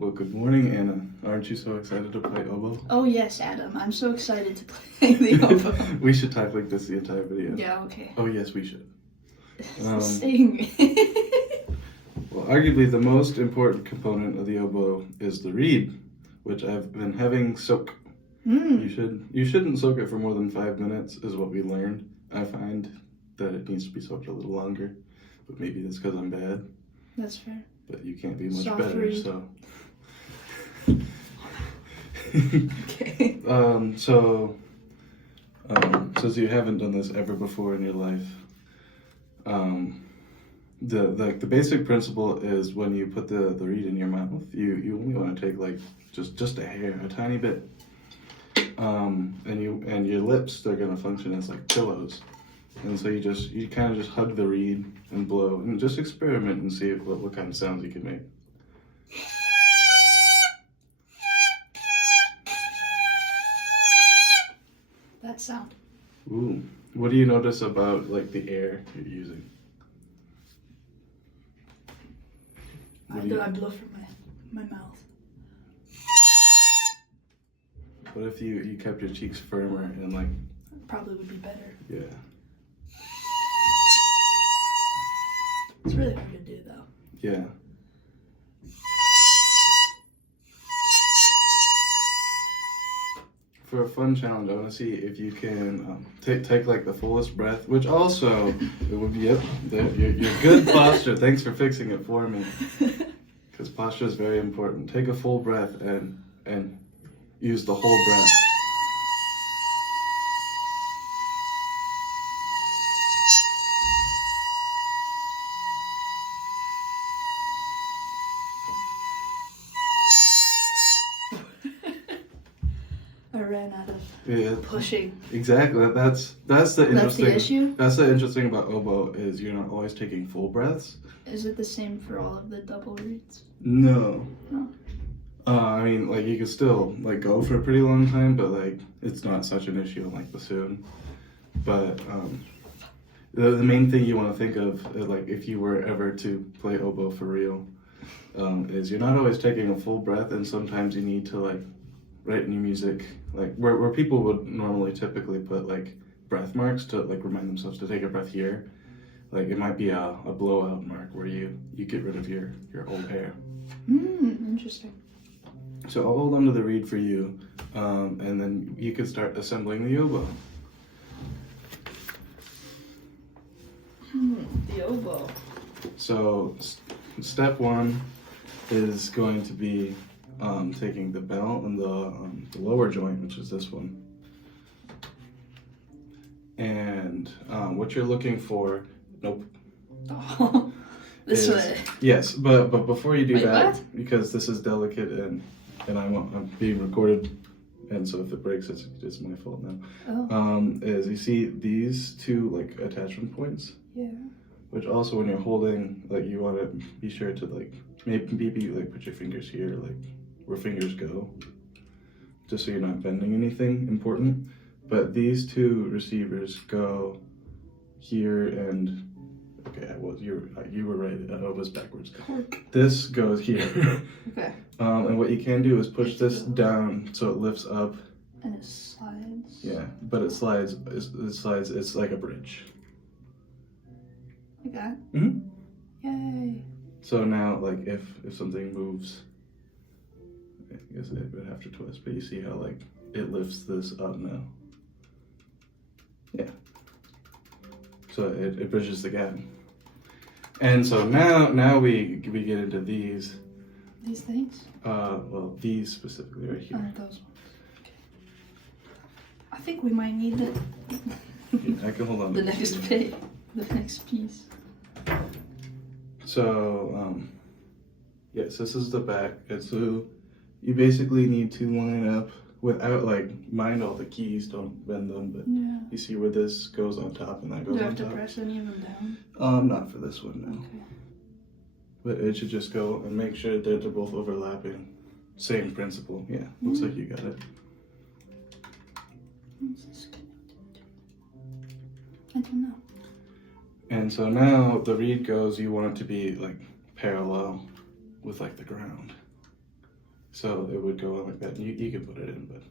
Well, good morning, Anna. Aren't you so excited to play oboe? Oh yes, Adam. I'm so excited to play the oboe. We should type like this the entire video. Yeah, okay. Oh yes, we should. Sing. Well, arguably the most important component of the oboe is the reed, which I've been having soak. You shouldn't soak it for more than 5 minutes, is what we learned. I find that it needs to be soaked a little longer, but maybe that's because I'm bad. That's fair. But you can't be much Soft better, reed. so. Okay. Since you haven't done this ever before in your life, the basic principle is when you put the reed in your mouth, you only want to take like just a hair, a tiny bit, and your lips, they're gonna function as like pillows, and so you kind of just hug the reed and blow and just experiment and see what kind of sounds you can make. That sound. Ooh, what do you notice about like the air you're using? I blow from my mouth. What if you kept your cheeks firmer and like? Probably would be better. Yeah. It's really hard to do though. Yeah. For a fun challenge, I want to see if you can take like the fullest breath, which also it would be your good posture. Thanks for fixing it for me, because posture is very important. Take a full breath and use the whole breath. I ran out of pushing. Exactly. That's the interesting. That's the issue? That's the interesting about oboe is you're not always taking full breaths. Is it the same for all of the double reeds? No. No. I mean, like you can still like go for a pretty long time, but like it's not such an issue on like bassoon. But the main thing you want to think of, like if you were ever to play oboe for real, is you're not always taking a full breath, and sometimes you need to like write in your music, like where people would normally typically put like breath marks to like remind themselves to take a breath here. Like it might be a blowout mark where you get rid of your old air. Interesting. So I'll hold onto the reed for you, and then you can start assembling the oboe. The oboe. So step one is going to be taking the bell and the lower joint, which is this one. And what you're looking for, nope. Oh, this way. Yes, but before you do Wait, that, what? because this is delicate and I'm being recorded, and so if it breaks, it's my fault now. Oh. Is you see these two like attachment points? Yeah. Which also when you're holding, like you want to be sure to like maybe like put your fingers here, like where fingers go, just so you're not bending anything important. But these two receivers go here and okay, you were right. I was backwards. This goes here. Okay. And what you can do is push this down so it lifts up. And it slides. Yeah, but it slides. It slides. It's like a bridge. Like that? Mhm. Yay. So now, like, if something moves, I guess it would have to twist, but you see how, like, it lifts this up now. Yeah. So it bridges the gap. And so now we get into these. These things? Well, these specifically right here. Oh, those ones. Okay. I think we might need it. I can hold on. The next page. The next piece. So, yes, this is the back. And so you basically need to line up without, like, mind all the keys, don't bend them, but Yeah. you see where this goes on top and that goes Do I on have to top? press any of them down? Not for this one, no. Okay. But it should just go and make sure that they're both overlapping. Same principle, yeah. Looks like you got it. What's this connected to? I don't know. And so now the reed goes, you want it to be like parallel with like the ground. So it would go on like that. You could put it in, but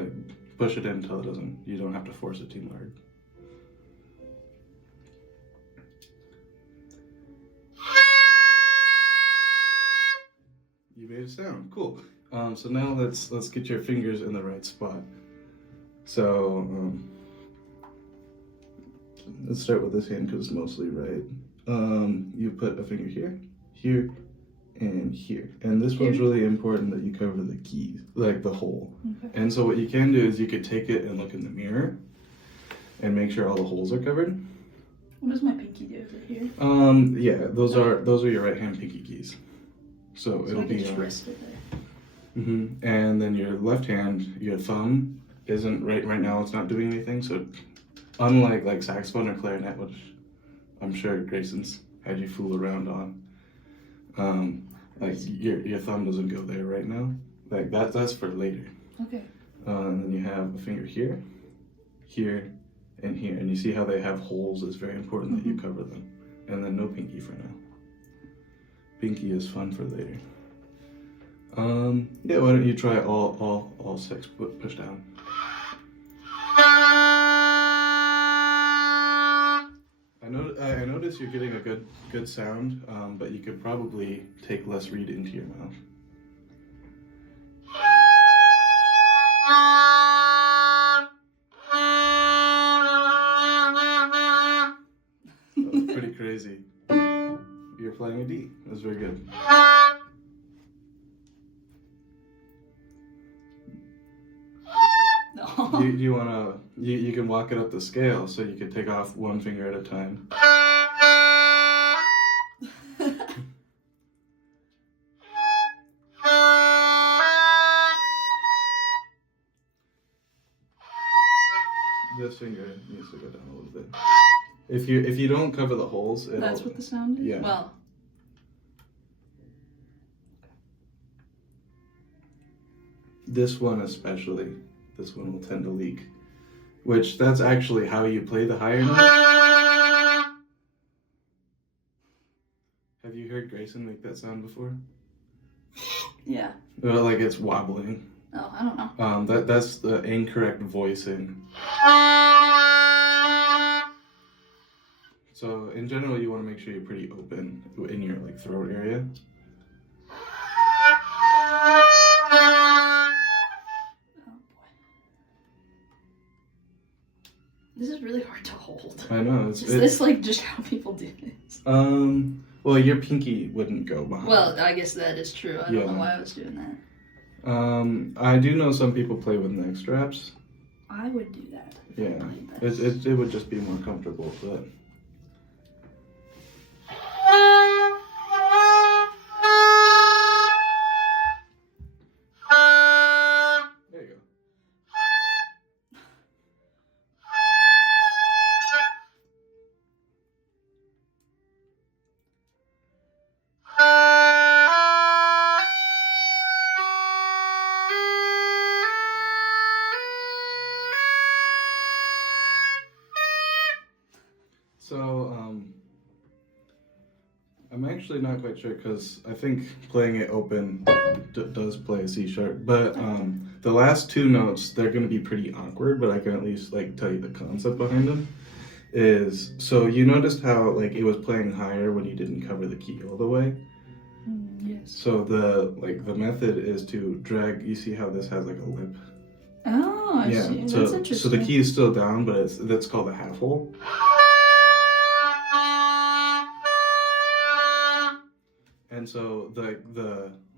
like, push it in until it doesn't. You don't have to force it too hard. You made a sound. Cool. So now let's get your fingers in the right spot. So let's start with this hand because it's mostly right. You put a finger here, here, and here. And this one's really important that you cover the keys, like the hole. Okay. And so what you can do is you could take it and look in the mirror and make sure all the holes are covered. What does my pinky do? Is it here? Yeah, those are your right hand pinky keys. So it'll be just rest it there. And then your left hand, your thumb isn't right now. It's not doing anything. So unlike like saxophone or clarinet, which I'm sure Grayson's had you fool around on, like your thumb doesn't go there right now. Like that's for later. Okay. And then you have a finger here, here, and here. And you see how they have holes? It's very important that you cover them. And then no pinky for now. Pinky is fun for later. Yeah, why don't you try all six? Push down. I notice you're getting a good sound, but you could probably take less reed into your mouth. That's pretty crazy. You're playing a D. That's very good. No. You wanna you can walk it up the scale, so you can take off one finger at a time. This finger needs to go down a little bit. If you don't cover the holes, that's what the sound is? Yeah. Well. This one especially, this one will tend to leak. Which that's actually how you play the higher note. Have you heard Grayson make that sound before? Yeah. Well, like it's wobbling. Oh, I don't know. That's the incorrect voicing. So in general, you want to make sure you're pretty open in your like throat area. This is really hard to hold. I know. Is this like just how people do this? Well, your pinky wouldn't go behind. Well, I guess that is true. I don't know why I was doing that. I do know some people play with neck straps. I would do that. Yeah, it would just be more comfortable, but. There you go. So, I'm actually not quite sure because I think playing it open does play a C sharp, but the last two notes, they're going to be pretty awkward, but I can at least like tell you the concept behind them. So you noticed how like it was playing higher when you didn't cover the key all the way? Yes. So the method is to drag, you see how this has like a lip? Oh, I see. So, that's interesting. So the key is still down, but that's called a half hole. And so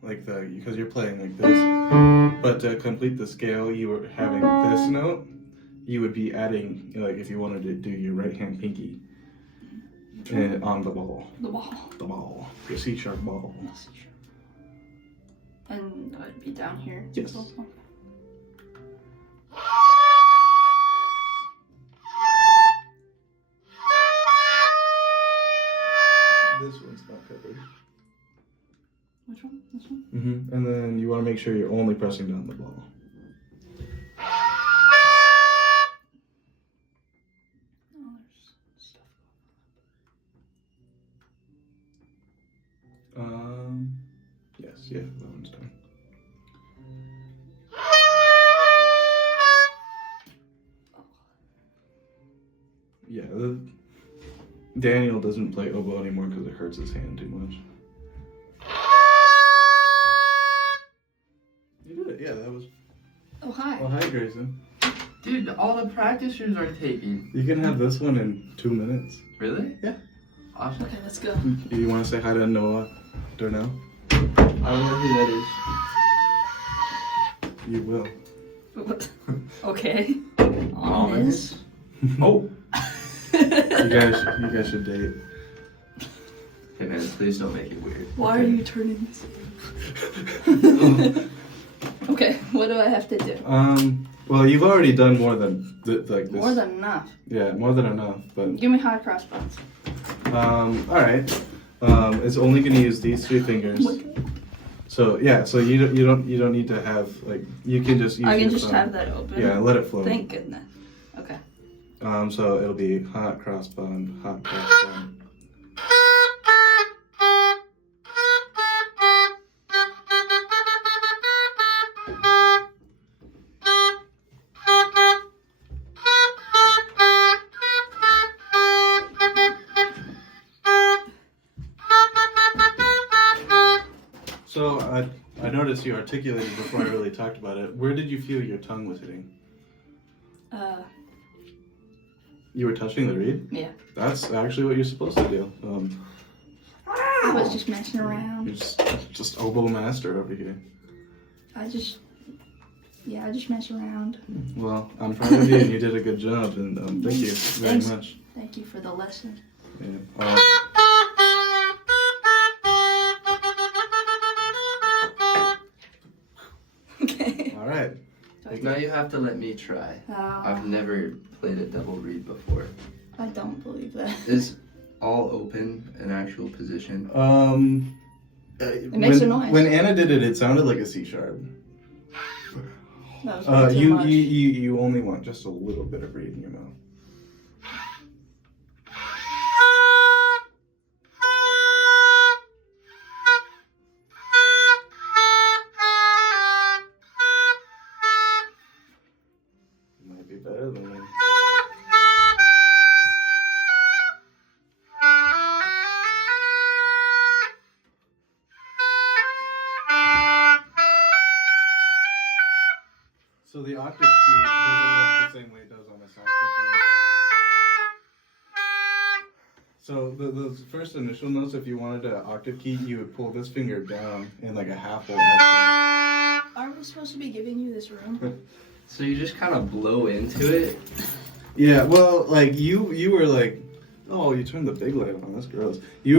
because you're playing like this, but to complete the scale, you were having this note, you would be adding, like if you wanted to do your right hand pinky on the ball. The ball. The ball. Your C sharp ball. Yes, sure. And I'd be down here. Yes. Also. This one's not covered. Which one? This one? Mm-hmm. And then you want to make sure you're only pressing down the ball. Oh, there's stuff Yes. Yeah, that one's done. Yeah, Daniel doesn't play oboe anymore because it hurts his hand too much. You did it, yeah, that was... Oh, hi. Oh, hi, Grayson. Dude, all the practice shoes are taken. You can have this one in 2 minutes. Really? Yeah. Awesome. Okay, let's go. You want to say hi to Noah Darnell? I don't know who that You will. Okay. is. Ominous. Oh! You guys should date. Hey man, please don't make it weird. Why are you turning this? Okay, what do I have to do? Well, you've already done more than like this. More than enough. Yeah, more than enough. But Give me high cross buns. all right. It's only gonna use these 3 fingers. So yeah, so you don't need to have like you can just use I can your just thumb. have that open. Yeah, let it flow. Thank goodness. Okay. So it'll be hot cross bun, hot cross bun. So I noticed you articulated before I really talked about it. Where did you feel your tongue was hitting? You were touching the reed? Yeah. That's actually what you're supposed to do. I was just messing You're around. just oboe master over here. I just mess around. Well, I'm proud of you and you did a good job and thank you very Thanks. much. Thank you for the lesson. Yeah. Okay. All right. Now you have to let me try. I've never played a double reed before. I don't believe that. Is all open an actual position? It makes a noise. When Anna did it, it sounded like a C sharp. That was way too You much. you only want just a little bit of reed in your mouth. Might be better than that. So the octave key doesn't work the same way it does on a saxophone. So the first initial notes, if you wanted an octave key, you would pull this finger down in like a half full action. Are we supposed to be giving you this room? So you just kind of blow into it? Yeah, well, like you were like, oh, you turned the big light on. That's gross. You